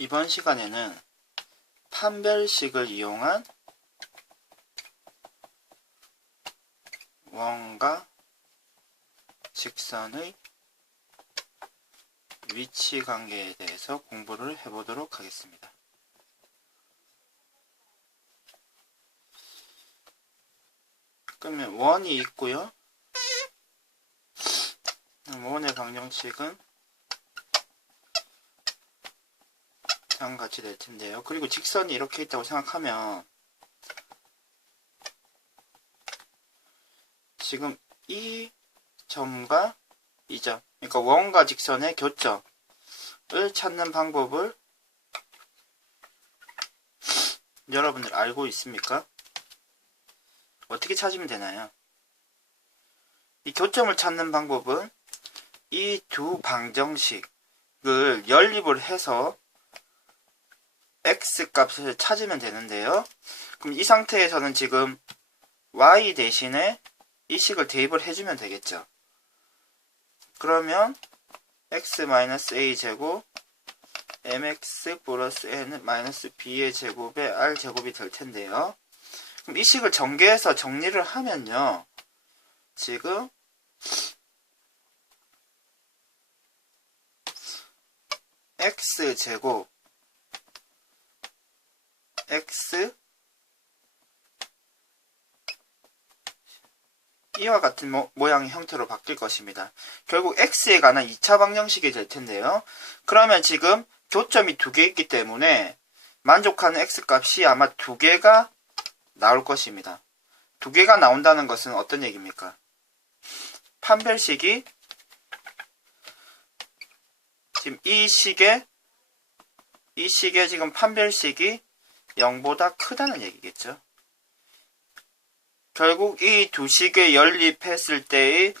이번 시간에는 판별식을 이용한 원과 직선의 위치 관계에 대해서 공부를 해보도록 하겠습니다. 그러면 원이 있고요. 원의 방정식은 다음과 같이 될 텐데요. 그리고 직선이 이렇게 있다고 생각하면 지금 이 점과 이 점, 그러니까 원과 직선의 교점을 찾는 방법을 여러분들 알고 있습니까? 어떻게 찾으면 되나요? 이 교점을 찾는 방법은 이 두 방정식을 연립을 해서 x 값을 찾으면 되는데요. 그럼 이 상태에서는 지금 y 대신에 이 식을 대입을 해주면 되겠죠. 그러면 x-a 제곱 mx 플러스 n 마이너스 b의 제곱에 r 제곱이 될 텐데요. 그럼 이 식을 전개해서 정리를 하면요. 지금 x 제곱 x 이와 같은 모양의 형태로 바뀔 것입니다. 결국 x에 관한 2차 방정식이 될 텐데요. 그러면 지금 교점이 두 개 있기 때문에 만족하는 x 값이 아마 두 개가 나올 것입니다. 두 개가 나온다는 것은 어떤 얘기입니까? 판별식이 지금 이 식의 지금 판별식이 0보다 크다는 얘기겠죠. 결국 이 두 식을 연립했을 때의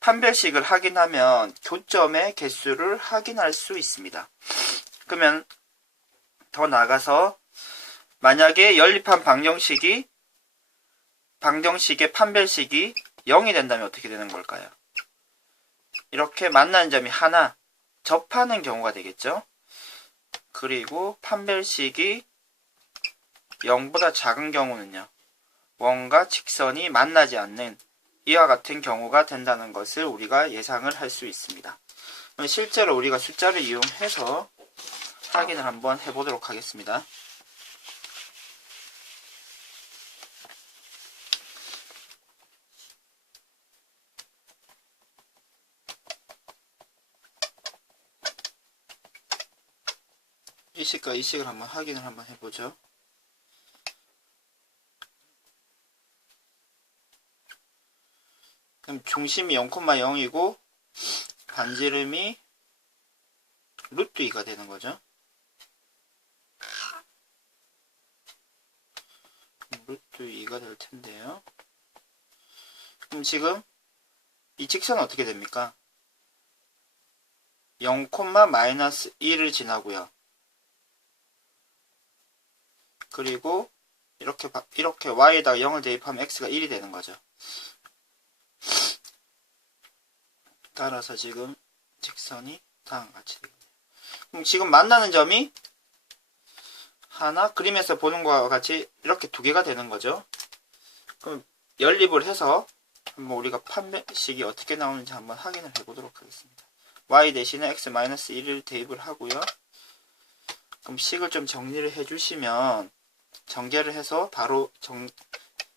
판별식을 확인하면 교점의 개수를 확인할 수 있습니다. 그러면 더 나아가서 만약에 연립한 방정식의 판별식이 0이 된다면 어떻게 되는 걸까요? 이렇게 만나는 점이 하나 접하는 경우가 되겠죠. 그리고 판별식이 0보다 작은 경우는요. 원과 직선이 만나지 않는 이와 같은 경우가 된다는 것을 우리가 예상을 할 수 있습니다. 실제로 우리가 숫자를 이용해서 확인을 한번 해보도록 하겠습니다. 이 식과 이 식을 한번 확인을 한번 해보죠. 그럼 중심이 0,0이고 반지름이 루트 2가 되는 거죠. 루트 2가 될 텐데요. 그럼 지금 이 직선은 어떻게 됩니까? 0,-1을 지나고요. 그리고 이렇게 y에다가 0을 대입하면 x가 1이 되는 거죠. 따라서 지금 직선이 다음과 같이 되겠네요. 그럼 지금 만나는 점이 하나, 그림에서 보는 것과 같이 이렇게 두 개가 되는 거죠. 그럼 연립을 해서 한번 우리가 판별식이 어떻게 나오는지 한번 확인을 해보도록 하겠습니다. y 대신에 x-1을 대입을 하고요. 그럼 식을 좀 정리를 해주시면 전개를 해서 바로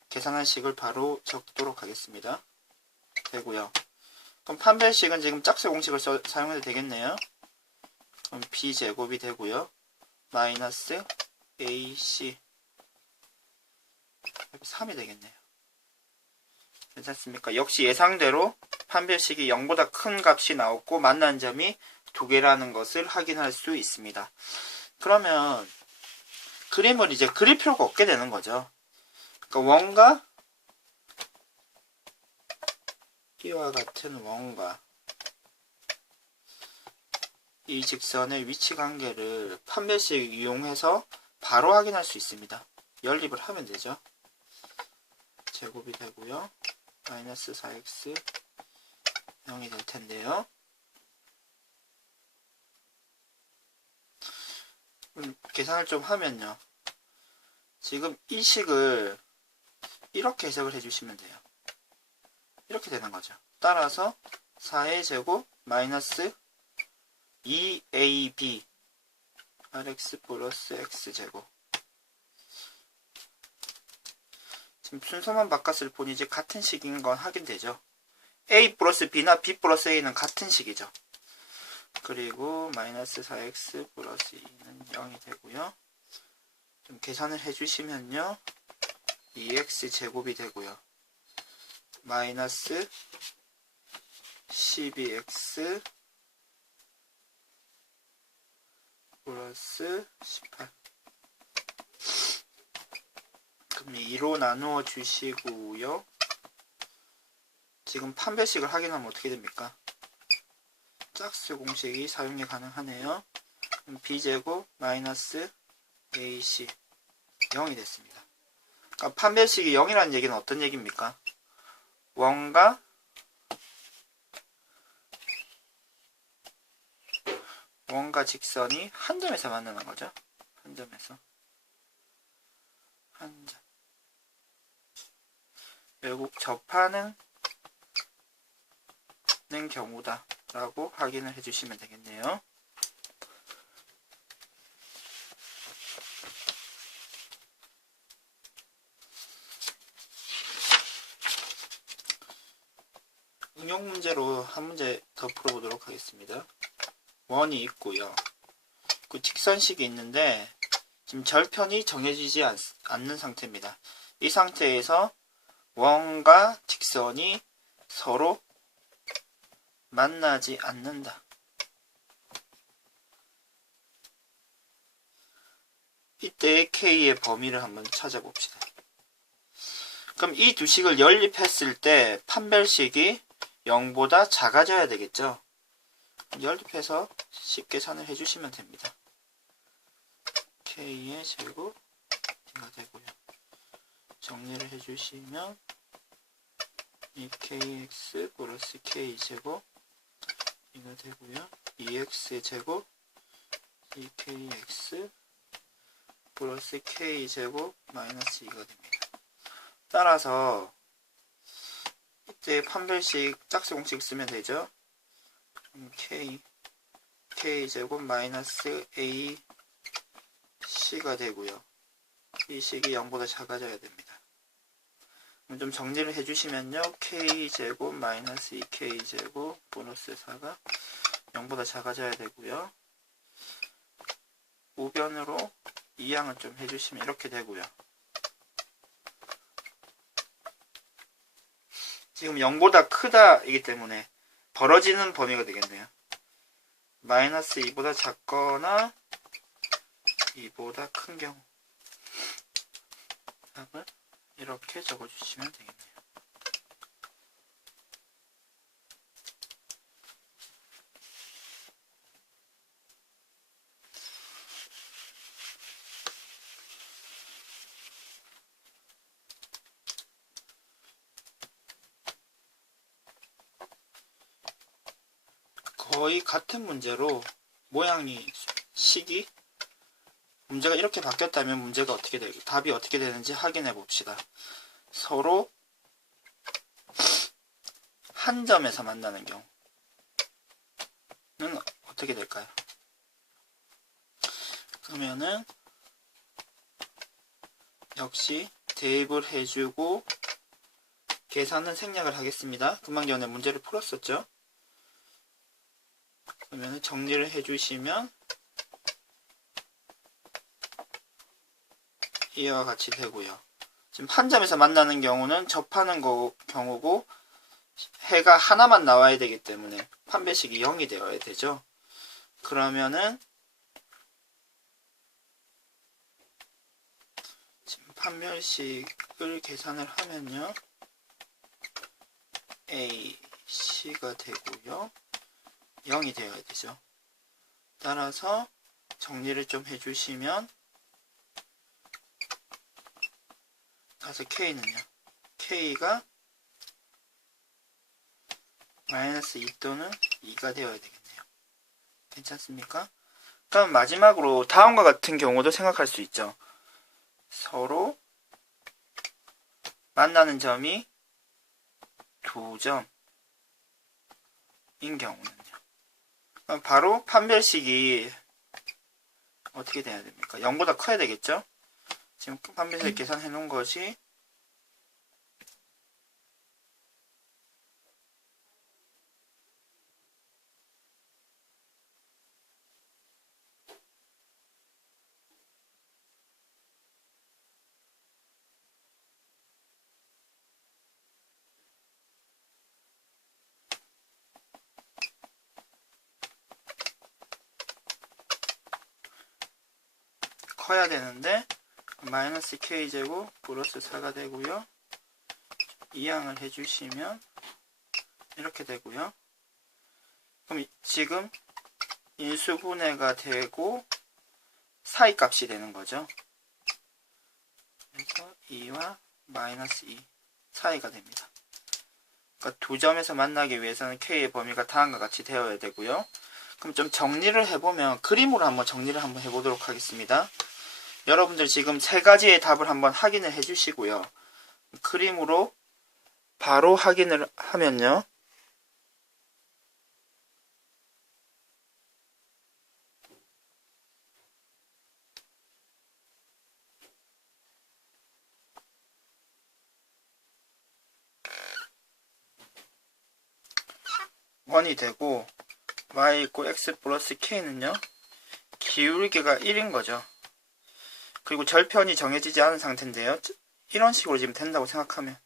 계산한 식을 바로 적도록 하겠습니다. 되고요. 그럼 판별식은 지금 짝수 공식을 사용해도 되겠네요. 그럼 b제곱이 되고요. 마이너스 ac 3이 되겠네요. 괜찮습니까? 역시 예상대로 판별식이 0보다 큰 값이 나왔고 만난 점이 두 개라는 것을 확인할 수 있습니다. 그러면 그림을 이제 그릴 필요가 없게 되는 거죠. 그러니까 원과 이와 같은 원과 이 직선의 위치 관계를 판별식 이용해서 바로 확인할 수 있습니다. 연립을 하면 되죠. 제곱이 되고요. 마이너스 4x 0이 될 텐데요. 계산을 좀 하면요. 지금 이 식을 이렇게 해석을 해주시면 돼요. 이렇게 되는 거죠. 따라서 4의 제곱 마이너스 2ab rx 플러스 x제곱. 지금 순서만 바꿨을 뿐이지 같은 식인 건 확인되죠. a 플러스 b나 b 플러스 a는 같은 식이죠. 그리고 마이너스 4x 플러스 2는 0이 되고요. 좀 계산을 해주시면요. 2x 제곱이 되고요. 마이너스 12x 플러스 18. 그럼 2로 나누어 주시고요. 지금 판별식을 확인하면 어떻게 됩니까? 짝수 공식이 사용이 가능하네요. 그럼 b제곱 마이너스 ac 0이 됐습니다. 그러니까 판별식이 0이라는 얘기는 어떤 얘기입니까? 원과 직선이 한 점에서 만나는 거죠. 한 점에서. 한 점. 결국 접하는 경우다 라고 확인을 해주시면 되겠네요. 응용 문제로 한 문제 더 풀어보도록 하겠습니다. 원이 있고요. 그 직선식이 있는데 지금 절편이 정해지지 않는 상태입니다. 이 상태에서 원과 직선이 서로 만나지 않는다. 이때 K의 범위를 한번 찾아봅시다. 그럼 이 두 식을 연립했을 때 판별식이 0보다 작아져야 되겠죠. 연립해서 쉽게 계산을 해주시면 됩니다. K의 제곱 D가 되고요. 정리를 해주시면 2kx 플러스 k제곱 이거 되고요. 2x의 제곱 2kx 플러스 k제곱 마이너스 2가 됩니다. 따라서 이때 판별식 짝수 공식 쓰면 되죠. k제곱 마이너스 a c가 되고요. 이 식이 0보다 작아져야 됩니다. 좀 정리를 해주시면요. k제곱 마이너스 2k제곱 보너스 4가 0보다 작아져야 되고요. 우변으로 이항을 좀 해주시면 이렇게 되고요. 지금 0보다 크다이기 때문에 벌어지는 범위가 되겠네요. 마이너스 2보다 작거나 2보다 큰 경우 답을 이렇게 적어주시면 되겠네요. 거의 같은 문제로 모양이 식이 문제가 이렇게 바뀌었다면 문제가 어떻게 되고 답이 어떻게 되는지 확인해 봅시다. 서로 한 점에서 만나는 경우는 어떻게 될까요? 그러면은 역시 대입을 해주고 계산은 생략을 하겠습니다. 금방 전에 문제를 풀었었죠. 그러면 정리를 해주시면 이와 같이 되고요. 지금 한 점에서 만나는 경우는 접하는 경우고 해가 하나만 나와야 되기 때문에 판별식이 0이 되어야 되죠. 그러면은 지금 판별식을 계산을 하면요. A, C가 되고요. 0이 되어야 되죠. 따라서 정리를 좀 해주시면 따라서 K는요. K가 마이너스 2 또는 2가 되어야 되겠네요. 괜찮습니까? 그럼 마지막으로 다음과 같은 경우도 생각할 수 있죠. 서로 만나는 점이 2점인 경우는요. 그럼 바로 판별식이 어떻게 돼야 됩니까? 0보다 커야 되겠죠? 지금 판별식 계산해 놓은 것이 커야 되는데 마이너스 k제곱 플러스 4가 되고요. 이항을 해주시면 이렇게 되고요. 그럼 지금 인수분해가 되고 사이값이 되는 거죠. 그래서 2와 마이너스 2 사이가 됩니다. 그러니까 두 점에서 만나기 위해서는 k의 범위가 다음과 같이 되어야 되고요. 그럼 좀 정리를 해보면 그림으로 한번 정리를 한번 해보도록 하겠습니다. 여러분들 지금 세 가지의 답을 한번 확인을 해주시고요. 그림으로 바로 확인을 하면요. 원이 되고 y = x 플러스 k는요. 기울기가 1인 거죠. 그리고 절편이 정해지지 않은 상태인데요. 이런 식으로 지금 된다고 생각하면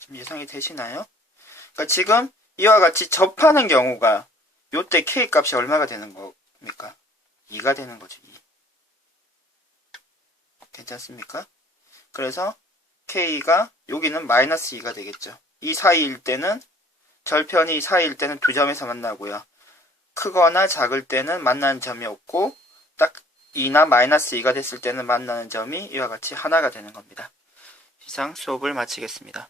좀 예상이 되시나요? 그러니까 지금 이와 같이 접하는 경우가 요때 k 값이 얼마가 되는 겁니까? 2가 되는 거죠. 2. 괜찮습니까? 그래서 k가 여기는 마이너스 2가 되겠죠. 이 사이일 때는 절편이 사이일 때는 두 점에서 만나고요. 크거나 작을 때는 만나는 점이 없고 딱 2나 마이너스 2가 됐을 때는 만나는 점이 이와 같이 하나가 되는 겁니다. 이상 수업을 마치겠습니다.